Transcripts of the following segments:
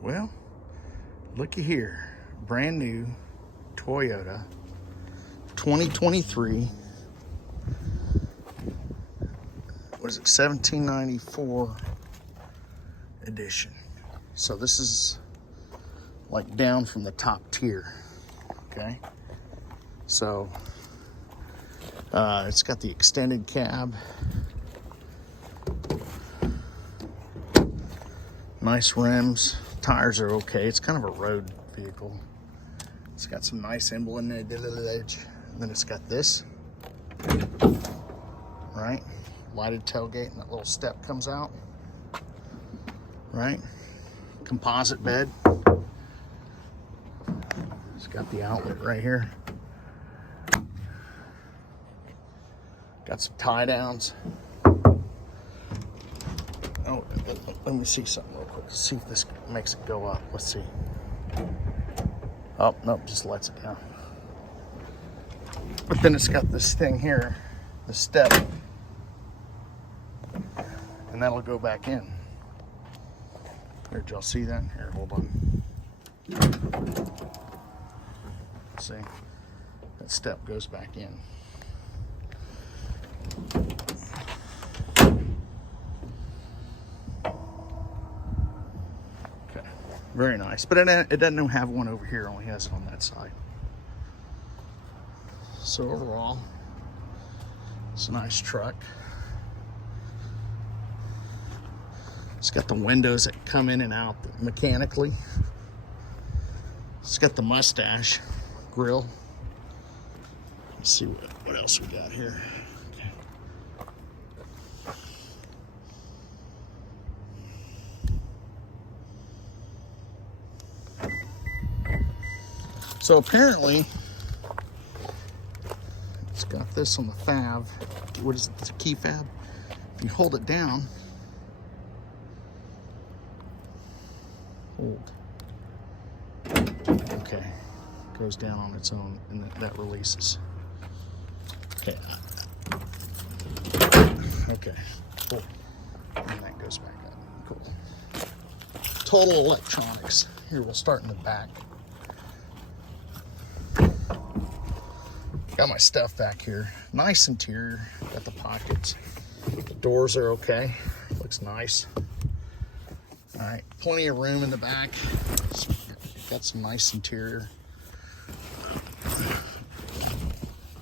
Well, looky here. Brand new Toyota 2023. What is it? 1794 edition. So this is like down from the top tier. Okay. So it's got the extended cab. Nice rims. Tires are okay. It's kind of a road vehicle. It's got some nice emblem in the edge. And then it's got this, right? Lighted tailgate, and that little step comes out, right? Composite bed. It's got the outlet right here. Got some tie downs. Oh, let me see something real quick. See if this makes it go up. Let's see. Oh, nope, just lets it down. But then it's got this thing here, the step, and that'll go back in. Here, did y'all see that? Here, hold on. See, that step goes back in. Very nice, but it doesn't have one over here, only has it on that side. So overall, it's a nice truck. It's got the windows that come in and out mechanically. It's got the mustache grill. Let's see what else we got here. So apparently, it's got this on the FAV. What is it? It's a key fab. If you hold it down, hold. Okay, goes down on its own, and that releases. Okay. Okay. Cool. And that goes back up. Cool. Total electronics. Here, we'll start in the back. Got my stuff back here. Nice interior. Got the pockets. The doors are okay. Looks nice. All right, plenty of room in the back. Got some nice interior.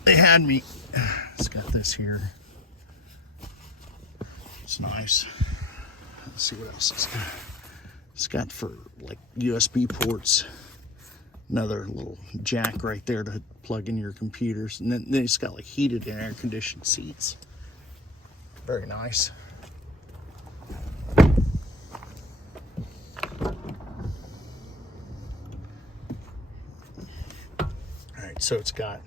They had me. It's got this here. It's nice. Let's see what else it's got. It's got for like USB ports. Another little jack right there to plug in your computers. And then it's got like heated and air conditioned seats. Very nice. All right, so it's got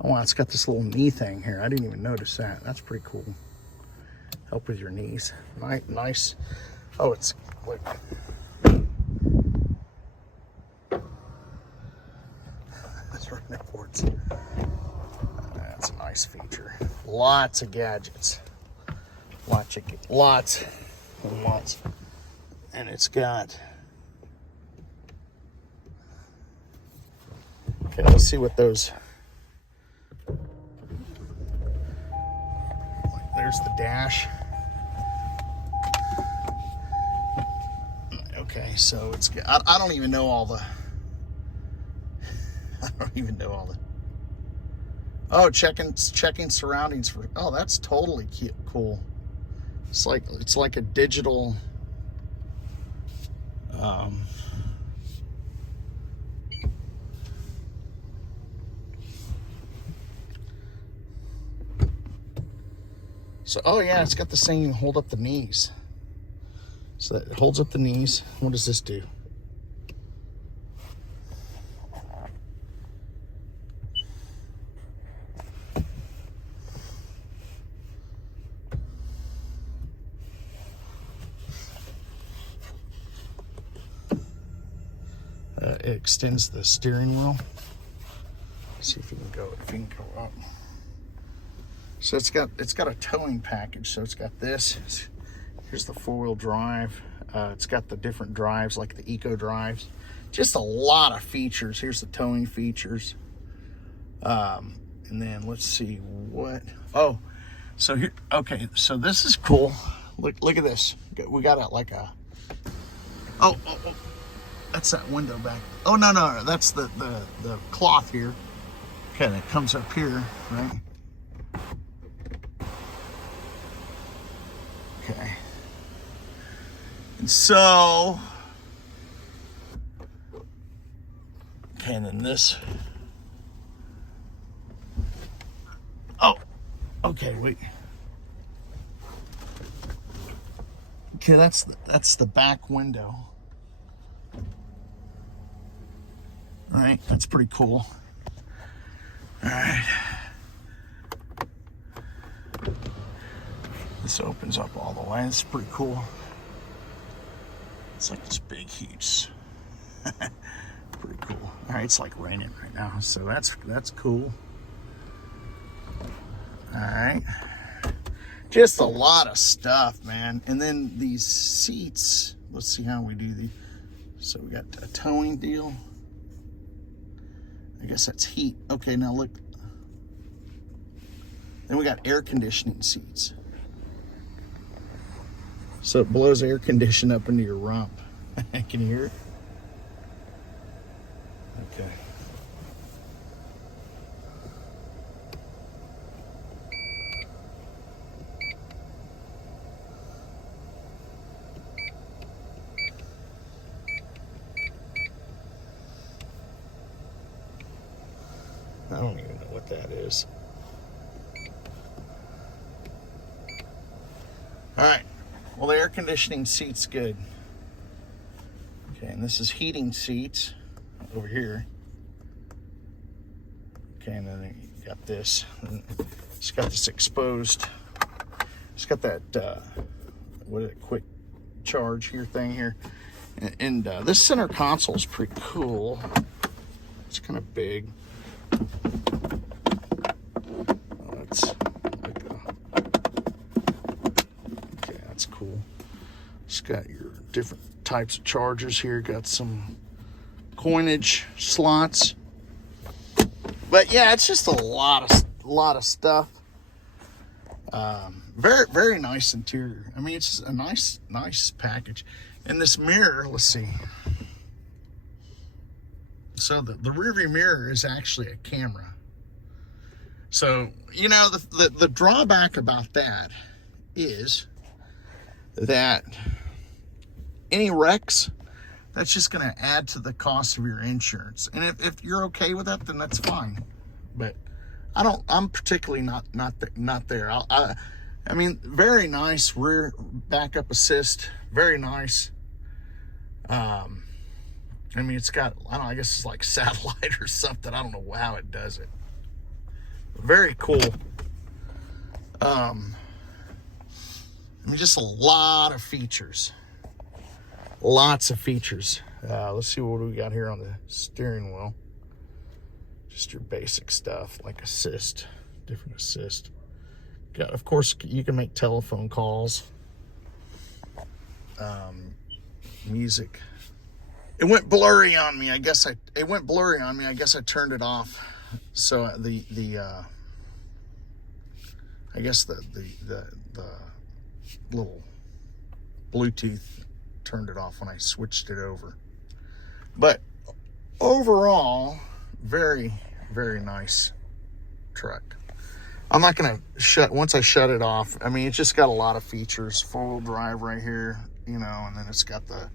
oh wow, it's got this little knee thing here. I didn't even notice that. That's pretty cool. Help with your knees. Nice. Oh, it's like that's Rhino ports. That's a nice feature. Lots of gadgets. Lots and lots. And it's got. Okay, let's see what those. There's the dash. Okay, so it's good. I don't even know all the. I don't even know all the. Oh, checking surroundings for. Oh, that's totally cool. It's like a digital. So, oh yeah, it's got the same hold up the knees. So that it holds up the knees. What does this do? It extends the steering wheel. Let's see if you can go up. So it's got a towing package. So it's got this. Here's the 4-wheel drive. It's got the different drives, like the eco drives. Just a lot of features. Here's the towing features. And then let's see what. Oh, so here. Okay, so this is cool. Look at this. We got it like a. Oh, that's that window back. Oh no, that's the cloth here. Okay, that comes up here, right? Okay. And so, okay, and then this. Oh, okay, wait. Okay, that's the back window. All right, that's pretty cool. All right. This opens up all the way. It's pretty cool. It's like this big, huge. Pretty cool. All right, it's like raining right now, so that's cool. All right. Just a lot of stuff, man. And then these seats. Let's see how we do these. So we got a towing deal. I guess that's heat. Okay, now look. Then we got air conditioning seats. So it blows air condition up into your rump. Can you hear it? Okay. I don't even know what that is. All right. Well, the air conditioning seat's good. Okay, and this is heating seats over here. Okay, and then you got this. It's got this exposed. It's got that what is it? Quick charge here thing here. And this center console is pretty cool. It's kind of big. Okay, that's cool. It's got your different types of chargers here. Got some coinage slots. But yeah, it's just a lot of stuff. Very, very nice interior. I mean, it's a nice package. And this mirror, let's see. So the rear view mirror is actually a camera. So, you know, the drawback about that is that any wrecks, that's just going to add to the cost of your insurance. And if you're okay with that, then that's fine. But I'm particularly not there. I mean, very nice rear backup assist, very nice. I mean, it's got, I don't know, I guess it's like satellite or something. I don't know how it does it. Very cool. I mean, just a lot of features. Lots of features. Let's see what we got here on the steering wheel. Just your basic stuff like assist, different assist. Got, of course, you can make telephone calls. Music. It went blurry on me. I guess I turned it off. So I guess the little Bluetooth turned it off when I switched it over. But overall, very, very nice truck. I'm not gonna once I shut it off, I mean, it's just got a lot of features. 4-wheel drive right here, you know, and then it's got the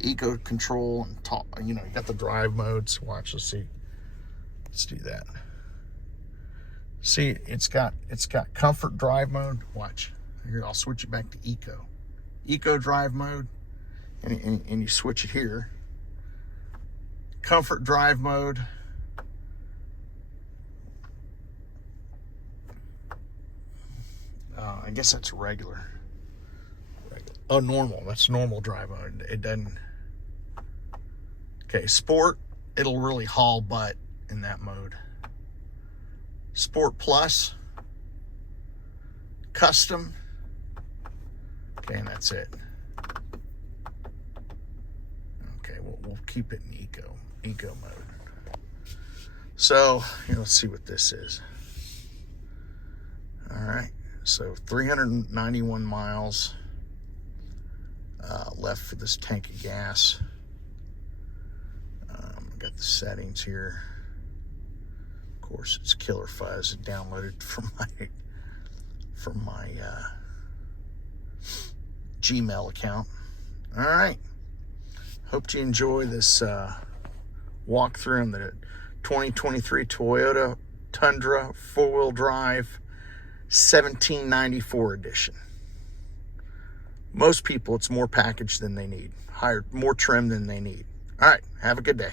eco control and you know, you got the drive modes. Watch, let's see. Let's do that. See, it's got comfort drive mode. Watch. Here, I'll switch it back to eco drive mode, and you switch it here. Comfort drive mode. I guess that's regular. Oh, normal. That's normal drive mode. It doesn't. Okay, sport. It'll really haul butt in that mode. Sport plus. custom. Okay, and that's it. Okay, we'll keep it in eco mode. So, let's see what this is. All right, so 391 miles left for this tank of gas. Got the settings here. Of course, it's Killer Fuzz downloaded from my Gmail account. All right. Hope you enjoy this walkthrough on the 2023 Toyota Tundra 4-wheel drive 1794 edition. Most people, it's more package than they need. More trim than they need. All right. Have a good day.